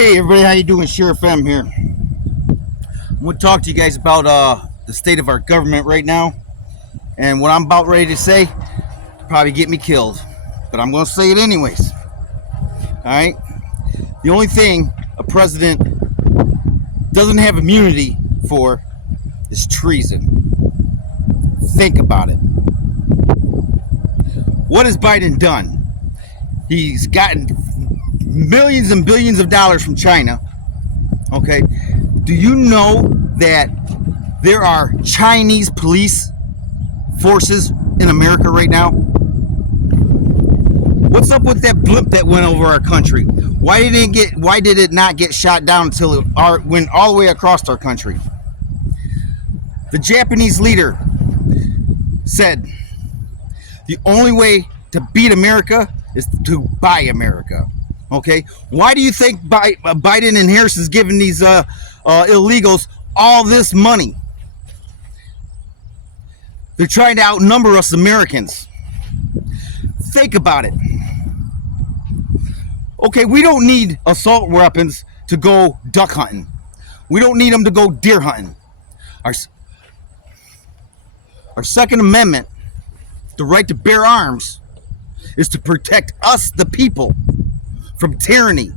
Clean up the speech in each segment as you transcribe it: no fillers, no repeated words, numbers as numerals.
Hey everybody, how you doing? Sheriff M here. I'm going to talk to you guys about the state of our government right now. And what I'm about ready to say probably get me killed. But I'm going to say it anyways. Alright? The only thing a president doesn't have immunity for is treason. Think about it. What has Biden done? He's gotten millions and billions of dollars from China. Okay. Do you know that there are Chinese police forces in America right now? What's up with that blimp that went over our country? Why did it not get shot down until it went all the way across our country? The Japanese leader said the only way to beat America is to buy America. Okay, why do you think Biden and Harris is giving these illegals all this money? They're trying to outnumber us Americans. Think about it. Okay, we don't need assault weapons to go duck hunting. We don't need them to go deer hunting. Our Second Amendment, the right to bear arms, is to protect us, the people, from tyranny,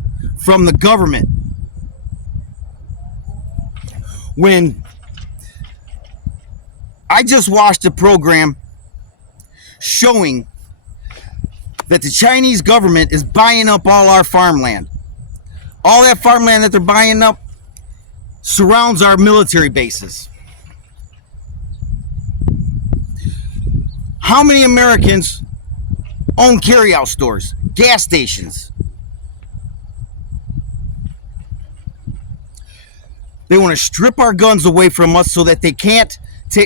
from the government. When I just watched a program showing that the Chinese government is buying up all our farmland. All that farmland that they're buying up surrounds our military bases. How many Americans own carryout stores, gas stations? They want to strip our guns away from us so that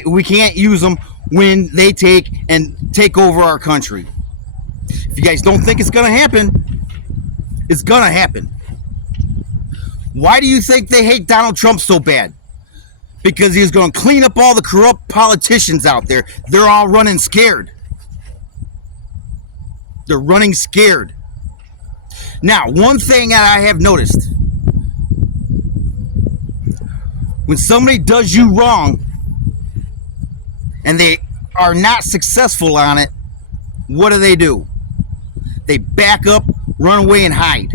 we can't use them when they take over our country. If you guys don't think it's gonna happen, it's gonna happen. Why do you think they hate Donald Trump so bad? Because he's going to clean up all the corrupt politicians out there. They're all running scared. They're running scared. Now, one thing that I have noticed: when somebody does you wrong and they are not successful on it, what do? They back up, run away, and hide.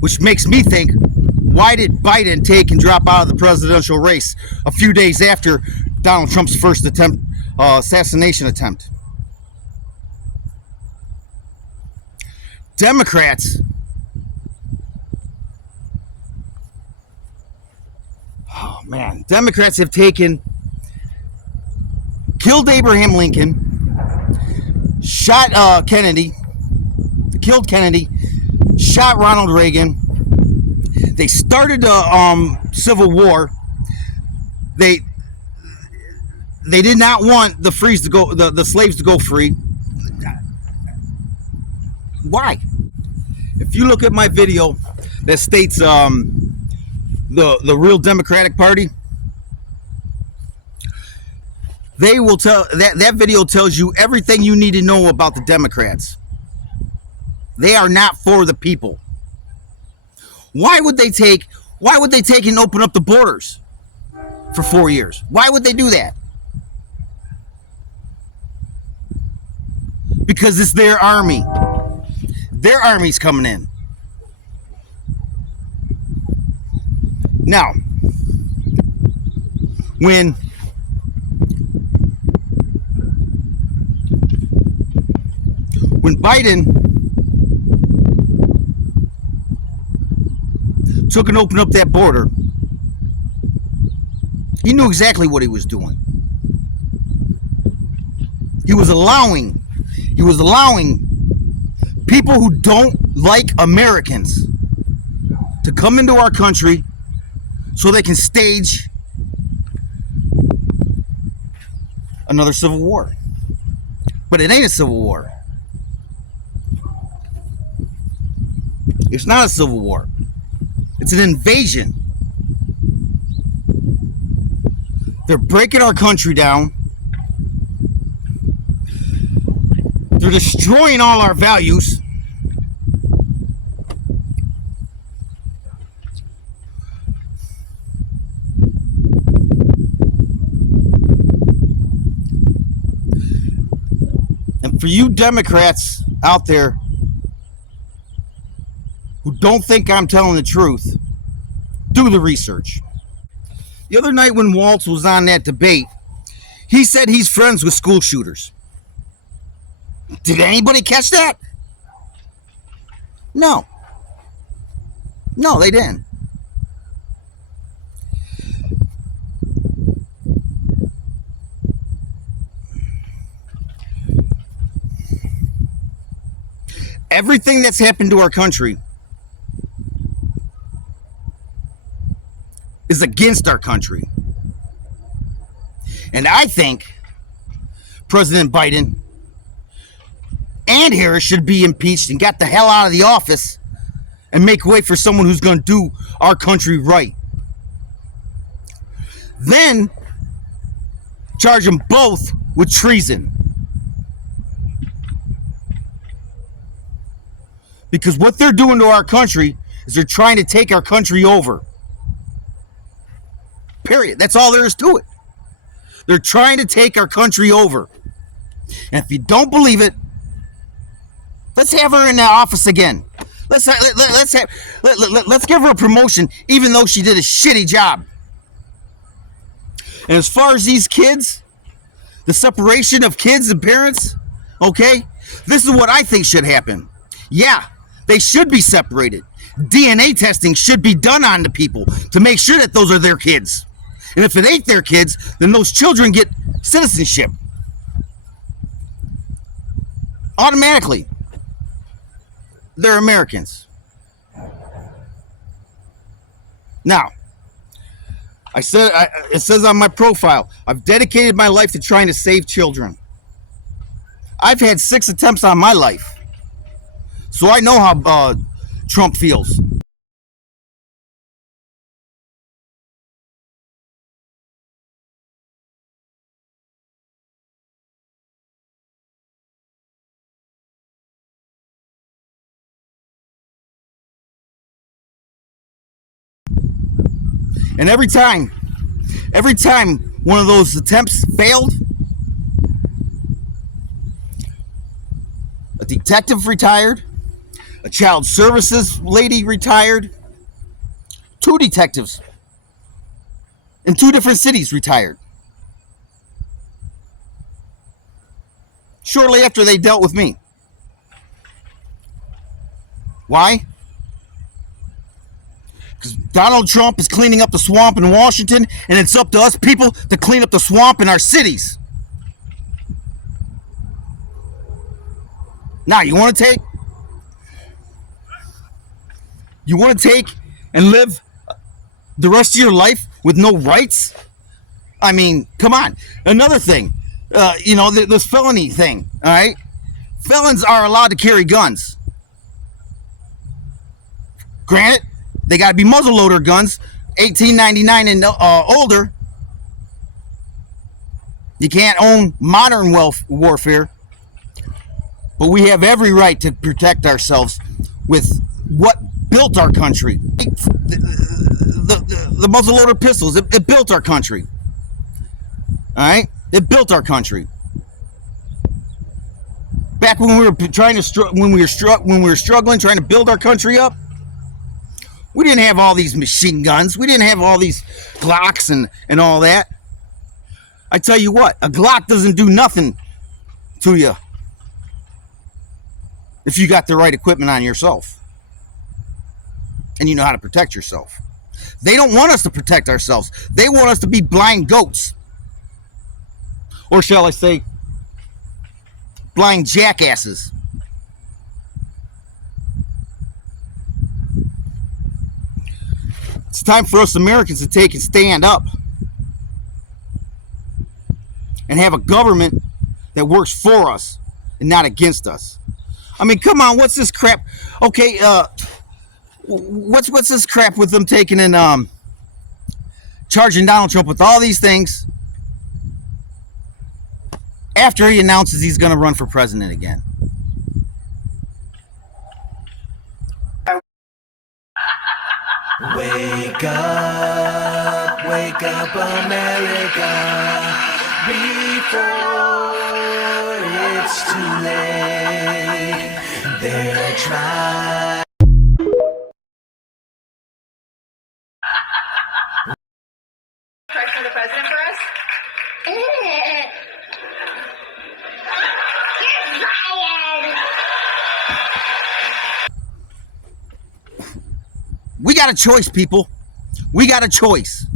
Which makes me think, why did Biden take and drop out of the presidential race a few days after Donald Trump's first assassination attempt? Democrats, Democrats have killed Abraham Lincoln, shot Kennedy, killed Kennedy, shot Ronald Reagan. They started a civil war. They did not want the slaves to go free. Why? If you look at my video that states the real Democratic Party, they will tell that video tells you everything you need to know about the Democrats. They are not for the people. Why would they take and open up the borders for 4 years? Why would they do that? Because it's their army. Their army's coming in. Now, when Biden took and opened up that border, he knew exactly what he was doing. He was allowing people who don't like Americans to come into our country so they can stage another civil war. But it ain't a civil war. It's not a civil war. It's an invasion. They're breaking our country down. They're destroying all our values. For you Democrats out there who don't think I'm telling the truth, do the research. The other night when Waltz was on that debate, he said he's friends with school shooters. Did anybody catch that? No. No, they didn't. Everything that's happened to our country is against our country. And I think President Biden and Harris should be impeached and get the hell out of the office and make way for someone who's going to do our country right. Then charge them both with treason. Because what they're doing to our country is they're trying to take our country over. Period. That's all there is to it. They're trying to take our country over. And if you don't believe it, let's have her in the office again. Let's give her a promotion, even though she did a shitty job. And as far as these kids, the separation of kids and parents, okay, this is what I think should happen. Yeah, they should be separated. DNA testing should be done on the people to make sure that those are their kids. And if it ain't their kids, then those children get citizenship. Automatically. They're Americans. Now, it says on my profile, I've dedicated my life to trying to save children. I've had 6 attempts on my life. So I know how Trump feels. And every time one of those attempts failed, a detective retired, a child services lady retired, 2 detectives in 2 different cities retired. Shortly after they dealt with me. Why? Because Donald Trump is cleaning up the swamp in Washington, and it's up to us people to clean up the swamp in our cities. Now, you want to take and live the rest of your life with no rights? I mean, come on. Another thing, this felony thing, all right? Felons are allowed to carry guns. Granted, they got to be muzzleloader guns, 1899 and older. You can't own modern warfare. But we have every right to protect ourselves with what built our country. The muzzleloader pistols, it built our country. All right? It built our country. Back when we were struggling, trying to build our country up, we didn't have all these machine guns. We didn't have all these Glocks and all that. I tell you what, a Glock doesn't do nothing to you if you got the right equipment on yourself and you know how to protect yourself. They don't want us to protect ourselves. They want us to be blind goats. Or shall I say, blind jackasses. It's time for us Americans to take and stand up and have a government that works for us and not against us. I mean, come on, what's this crap? Okay, what's this crap with them taking and charging Donald Trump with all these things after he announces he's going to run for president again? Wake up, America, before it's it's too late. They're trying. For the president for us? We got a choice, people. We got a choice.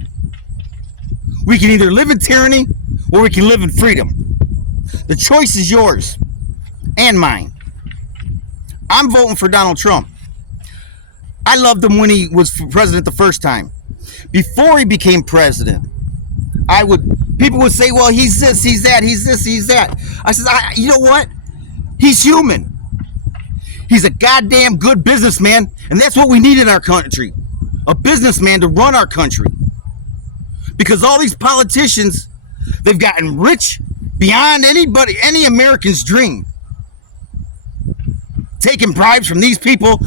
We can either live in tyranny or we can live in freedom. The choice is yours and mine. I'm voting for Donald Trump. I loved him when he was president the first time. Before he became president, people would say, well, he's this, he's that, he's this, he's that. I said, you know what? He's human. He's a goddamn good businessman, and that's what we need in our country. A businessman to run our country. Because all these politicians, they've gotten rich beyond any American's dream. Taking bribes from these people,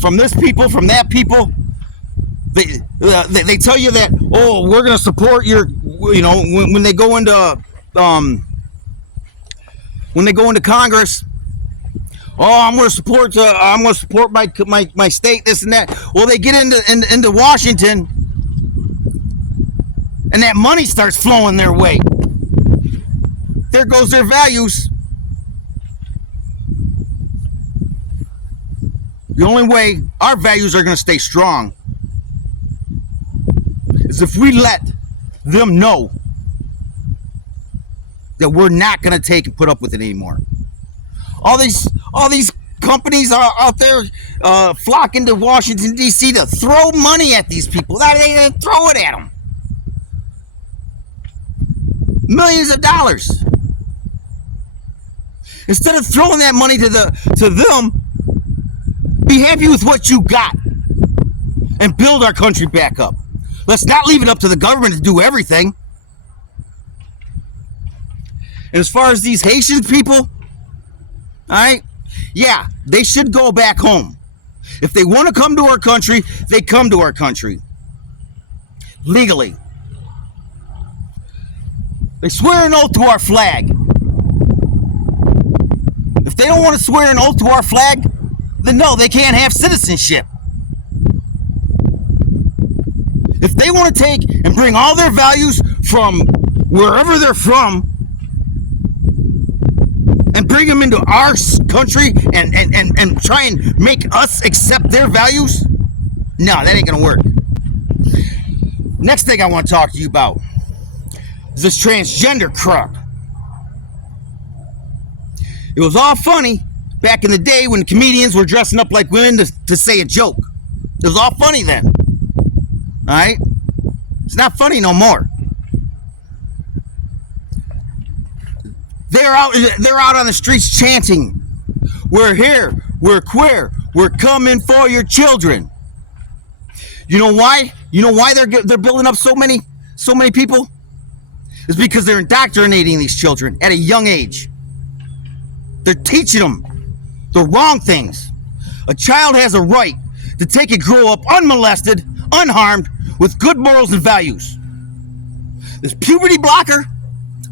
from this people, from that people. They tell you that, oh, we're going to support your, when they go into Congress. Oh, I'm going to support my state, this and that. Well, they get into Washington, and that money starts flowing their way. There goes their values. The only way our values are going to stay strong is if we let them know that we're not going to take and put up with it anymore. All these companies are out there flocking to Washington, D.C. to throw money at these people. They throw it at them. Millions of dollars. Instead of throwing that money to them, be happy with what you got and build our country back up. Let's not leave it up to the government to do everything. And as far as these Haitian people, all right, yeah, they should go back home. If they want to come to our country, they come to our country. Legally. They swear an oath to our flag. If they don't want to swear an oath to our flag, then no, they can't have citizenship. If they want to take and bring all their values from wherever they're from and bring them into our country and try and make us accept their values, no, that ain't gonna work. Next thing I want to talk to you about is this transgender crap. It was all funny back in the day when comedians were dressing up like women to say a joke. It was all funny then. All right? It's not funny no more. They're out on the streets chanting, "We're here, we're queer, we're coming for your children." You know why? You know why they're building up so many people? It's because they're indoctrinating these children at a young age. They're teaching them the wrong things. A child has a right to take and grow up unmolested, unharmed, with good morals and values. This puberty blocker,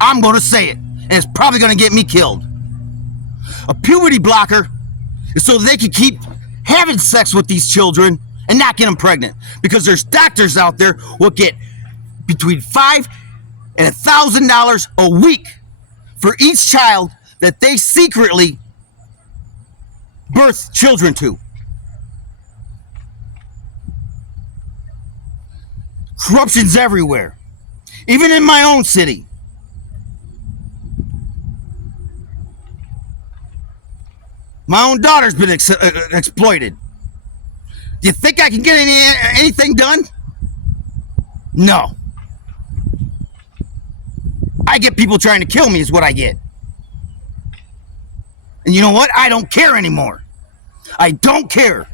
I'm going to say it, and it's probably going to get me killed. A puberty blocker is so they can keep having sex with these children and not get them pregnant. Because there's doctors out there who get between $5,000 and $1,000 a week for each child that they secretly birth children to. Corruption's everywhere, even in my own city. My own daughter's been exploited. Do you think I can get anything done? No. I get people trying to kill me is what I get. And you know what? I don't care anymore. I don't care.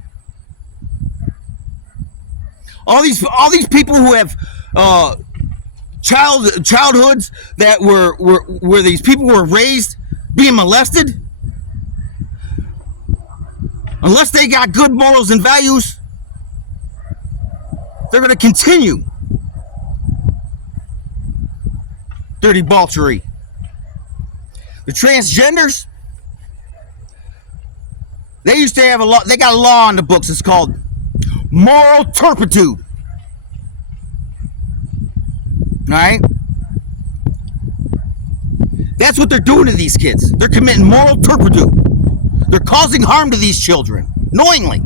All these people who have childhoods that where these people were raised being molested, unless they got good morals and values, they're going to continue dirty debauchery. The transgenders, they used to have a law. They got a law on the books. It's called moral turpitude. All right? That's what they're doing to these kids. They're committing moral turpitude. They're causing harm to these children, knowingly.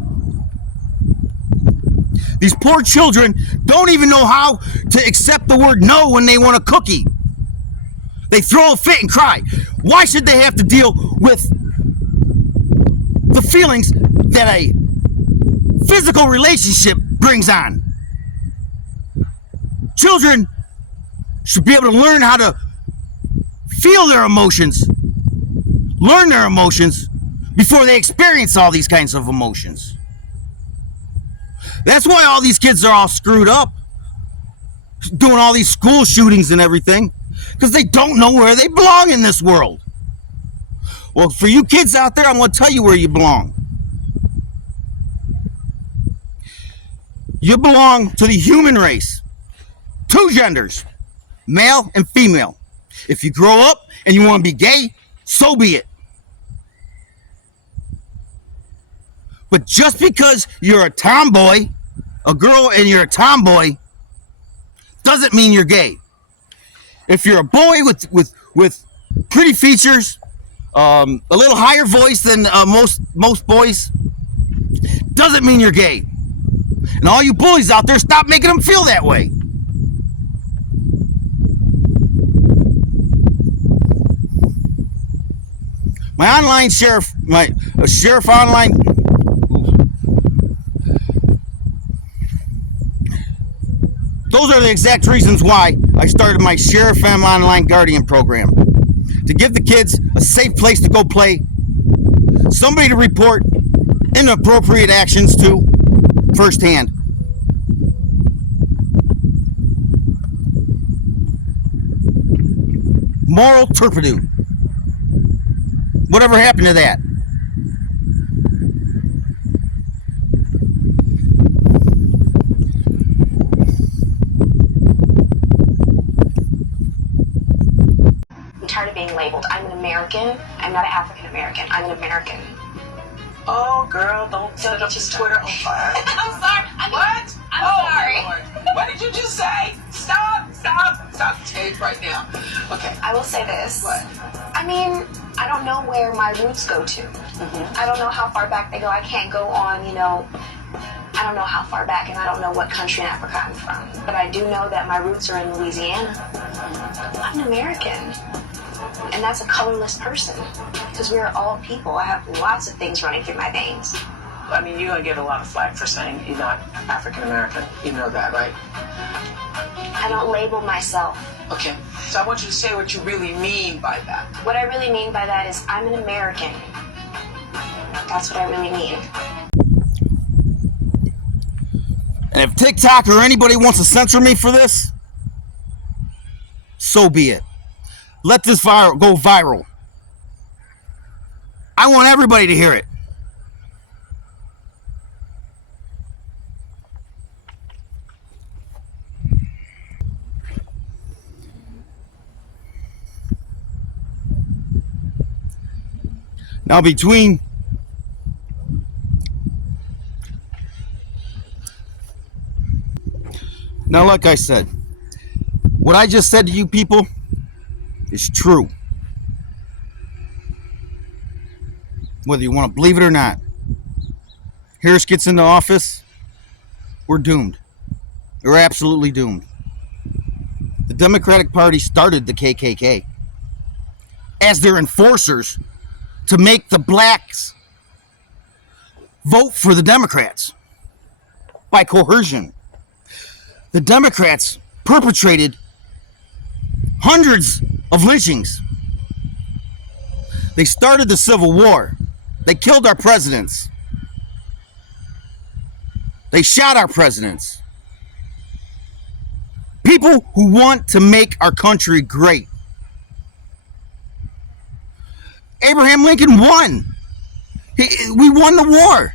These poor children don't even know how to accept the word no when they want a cookie. They throw a fit and cry. Why should they have to deal with the feelings that a physical relationship brings on? Children should be able to learn how to feel their emotions, learn their emotions before they experience all these kinds of emotions. That's why all these kids are all screwed up, doing all these school shootings and everything, because they don't know where they belong in this world. Well, for you kids out there, I'm going to tell you where you belong. You belong to the human race. Two genders, male and female. If you grow up and you want to be gay, so be it. But just because you're a tomboy, a girl, and you're a tomboy, doesn't mean you're gay. If you're a boy with pretty features, a little higher voice than most boys, doesn't mean you're gay. And all you bullies out there, stop making them feel that way. My online sheriff, sheriff online. Those are the exact reasons why I started my Sheriff M Online Guardian program. To give the kids a safe place to go play, somebody to report inappropriate actions to firsthand. Moral turpitude. Whatever happened to that? I'm tired of being labeled. I'm an American. I'm not an African American. I'm an American. Oh, girl, don't set up your Twitter on fire. I'm sorry. What? I'm sorry. Lord. What did you just say? Stop the tape right now. Okay. I will say this. What? I mean, I don't know where my roots go to. I don't know how far back they go. I can't go on, I don't know how far back, and I don't know what country in Africa I'm from. But I do know that my roots are in Louisiana. I'm an American. And that's a colorless person. Because we are all people. I have lots of things running through my veins. I mean, you're going to get a lot of flack for saying you're not African American. You know that, right? I don't label myself. Okay. So I want you to say what you really mean by that. What I really mean by that is I'm an American. That's what I really mean. And if TikTok or anybody wants to censor me for this, so be it. Let this go viral. I want everybody to hear it. Now like I said, what I just said to you people is true. Whether you want to believe it or not. Harris gets into office, we're doomed. We're absolutely doomed. The Democratic Party started the KKK as their enforcers to make the blacks vote for the Democrats by coercion. The Democrats perpetrated hundreds of lynchings. They started the Civil War. They killed our presidents. They shot our presidents. People who want to make our country great. Abraham Lincoln won. We won the war.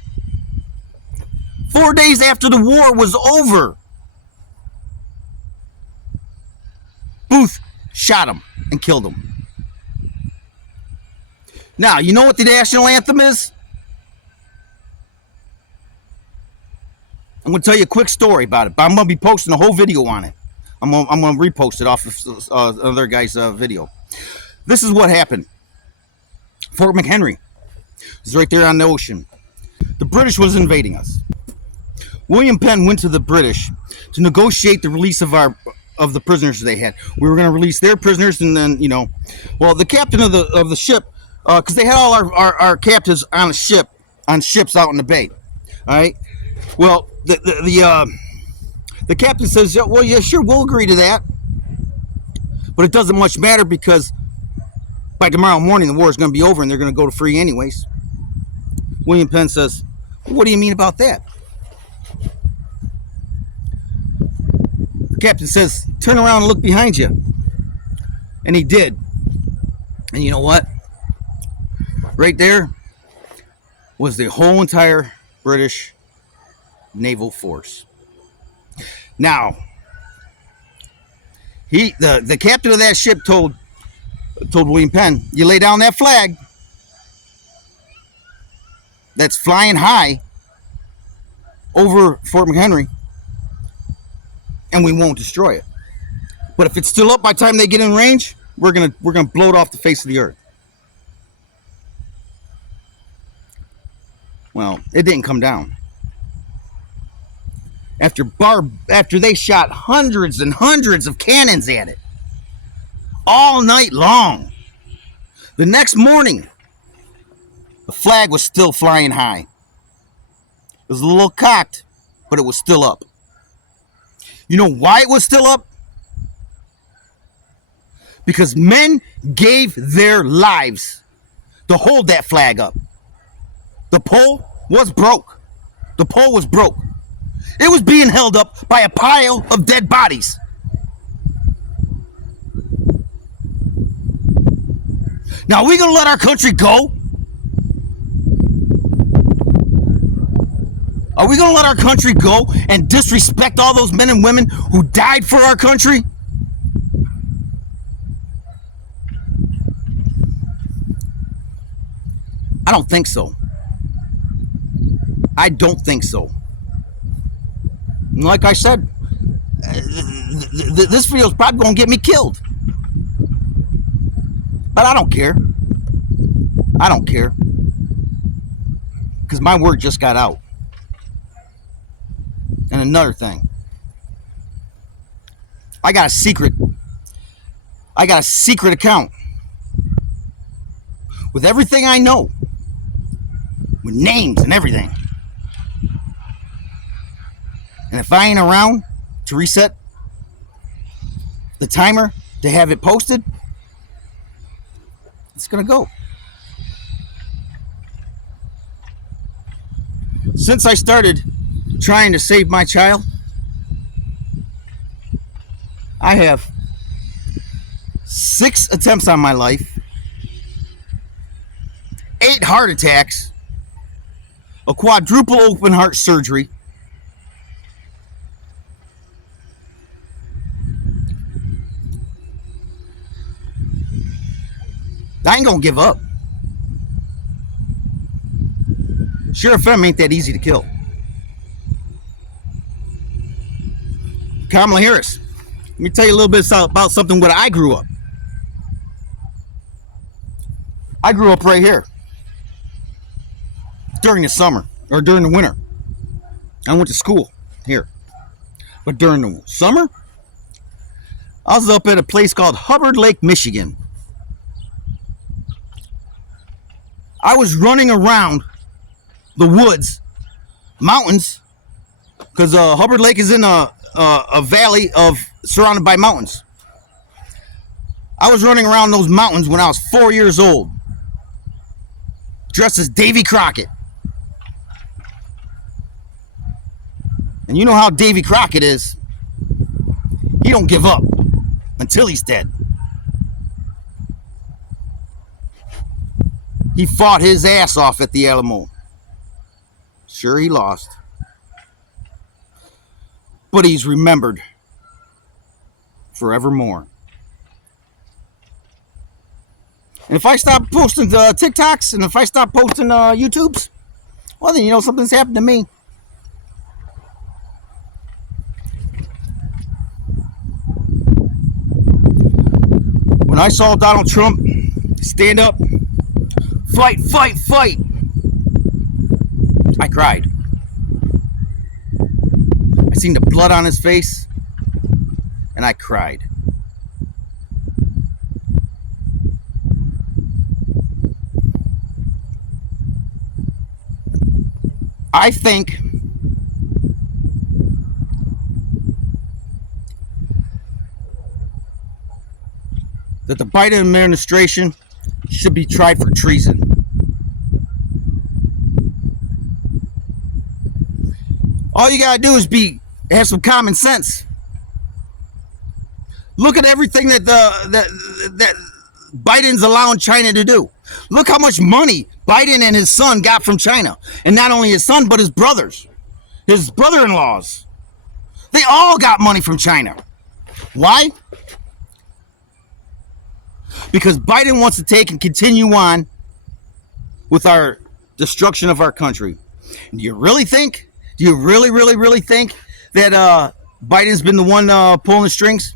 4 days after the war was over, Booth shot him and killed him. Now, you know what the national anthem is? I'm going to tell you a quick story about it, but I'm going to be posting a whole video on it. I'm going to repost it off of another guy's video. This is what happened. Fort McHenry is right there on the ocean. The British was invading us. William Penn went to the British to negotiate the release of the prisoners they had. We were going to release their prisoners, and then, you know, well, the captain of the ship, because they had all our captives on ships out in the bay. All right. Well, the captain says, well, yeah, sure, we'll agree to that, but it doesn't much matter because by tomorrow morning the war is going to be over and they're going to go to free anyways. William Penn says, what do you mean about that? The captain says, turn around and look behind you. And he did. And you know what? Right there was the whole entire British naval force. Now, the captain of that ship told William Penn, you lay down that flag that's flying high over Fort McHenry, and we won't destroy it. But if it's still up by the time they get in range, we're gonna blow it off the face of the earth. Well, it didn't come down. After they shot hundreds and hundreds of cannons at it all night long, the next morning the flag was still flying high. It was a little cocked, but it was still up. You know why it was still up? Because men gave their lives to hold that flag up. The pole was broke. The pole was broke. It was being held up by a pile of dead bodies. Now, are we going to let our country go? Are we going to let our country go and disrespect all those men and women who died for our country? I don't think so. I don't think so. Like I said, this video is probably going to get me killed. But I don't care. I don't care. Because my word just got out. And another thing. I got a secret account. With everything I know. With names and everything. And if I ain't around to reset the timer to have it posted, it's going to go. Since I started trying to save my child, I have 6 attempts on my life, 8 heart attacks, a quadruple open heart surgery, I ain't gonna give up. Sheriff M ain't that easy to kill. Kamala Harris. Let me tell you a little bit about something where I grew up. I grew up right here. During the summer, or during the winter. I went to school here. But during the summer, I was up at a place called Hubbard Lake, Michigan. I was running around the woods, mountains, because Hubbard Lake is in a valley surrounded by mountains. I was running around those mountains when I was 4 years old, dressed as Davy Crockett. And you know how Davy Crockett is. He don't give up until he's dead. He fought his ass off at the Alamo. Sure, he lost. But he's remembered forevermore. And if I stop posting TikToks and if I stop posting YouTubes, well, then you know something's happened to me. When I saw Donald Trump stand up, fight, fight, fight, I cried. I seen the blood on his face, and I cried. I think that the Biden administration should be tried for treason. All you gotta do is have some common sense. Look at everything that that Biden's allowing China to do. Look how much money Biden and his son got from China. And not only his son, but his brothers. His brother-in-laws. They all got money from China. Why? Because Biden wants to take and continue on with our destruction of our country. Do you really think? Do you really, really, really think that Biden's been the one pulling the strings?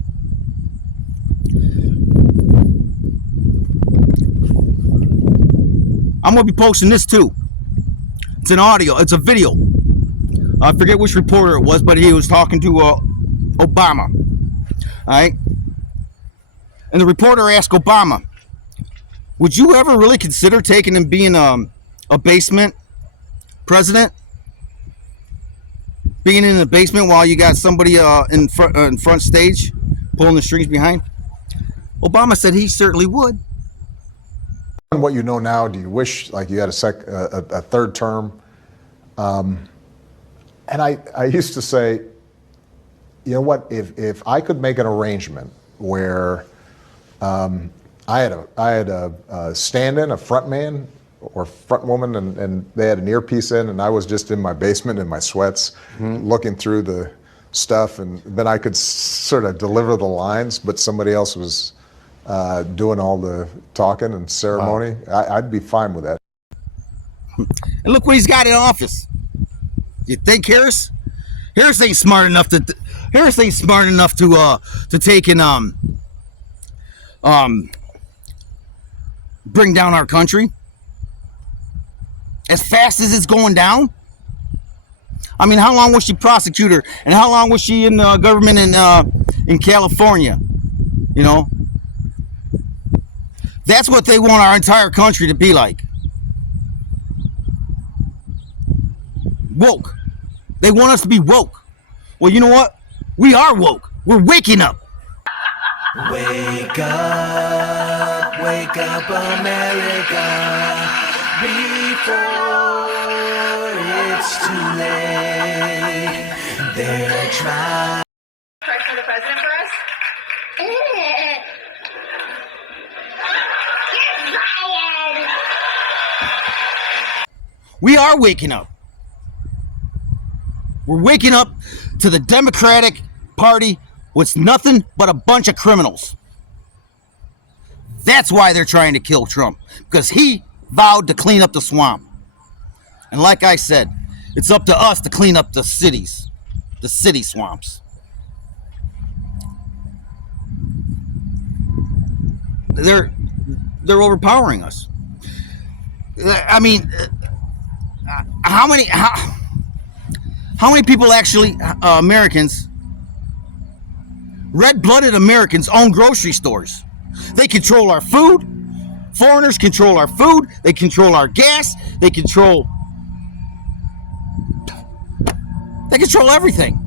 I'm going to be posting this too. It's an audio. It's a video. I forget which reporter it was, but he was talking to Obama. All right? And the reporter asked Obama, would you ever really consider taking and being a basement president? Being in the basement while you got somebody in front stage pulling the strings behind? Obama said he certainly would. What you know now, do you wish like you had a third term? And I used to say, you know what, if I could make an arrangement where I had a stand-in, a front man or front woman, and they had an earpiece in, and I was just in my basement in my sweats, looking through the stuff, and then I could sort of deliver the lines, but somebody else was doing all the talking and ceremony. Wow. I'd be fine with that. And look what he's got in office. You think Harris ain't smart enough to take and bring down our country as fast as it's going down? I mean, how long was she prosecutor, and how long was she in government in California? You know, that's what they want our entire country to be like. Woke. They want us to be woke. Well, you know what? We are woke. We're waking up. Wake up, America, before it's too late. They're trying. Question for the president for us? We are waking up. We're waking up to the Democratic Party with nothing but a bunch of criminals. That's why they're trying to kill Trump, because he vowed to clean up the swamp. And like I said, it's up to us to clean up the cities, the city swamps. They're overpowering us. I mean, how many people actually, Americans, red-blooded Americans own grocery stores? They control our food. Foreigners control our food. They control our gas. They control everything.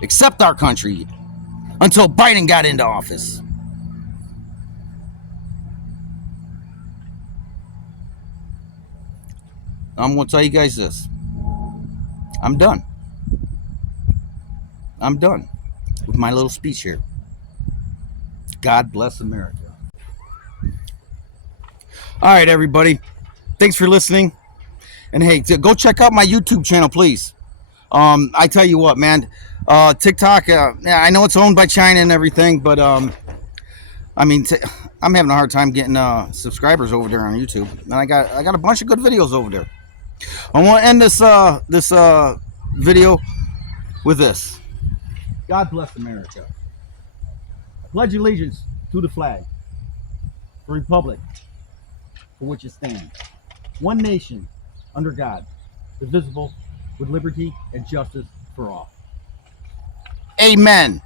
Except our country. Until Biden got into office. I'm going to tell you guys this. I'm done. I'm done with my little speech here. God bless America. All right, everybody. Thanks for listening. And hey, go check out my YouTube channel, please. I tell you what, man. TikTok, I know it's owned by China and everything, but I mean, I'm having a hard time getting subscribers over there on YouTube, and I got a bunch of good videos over there. I want to end this video with this. God bless America. I pledge allegiance to the flag, the republic for which it stands, one nation under God, indivisible, with liberty and justice for all. Amen.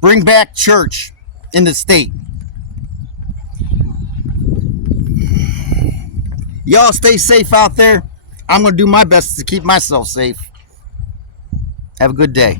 Bring back church in the state. Y'all stay safe out there. I'm going to do my best to keep myself safe. Have a good day.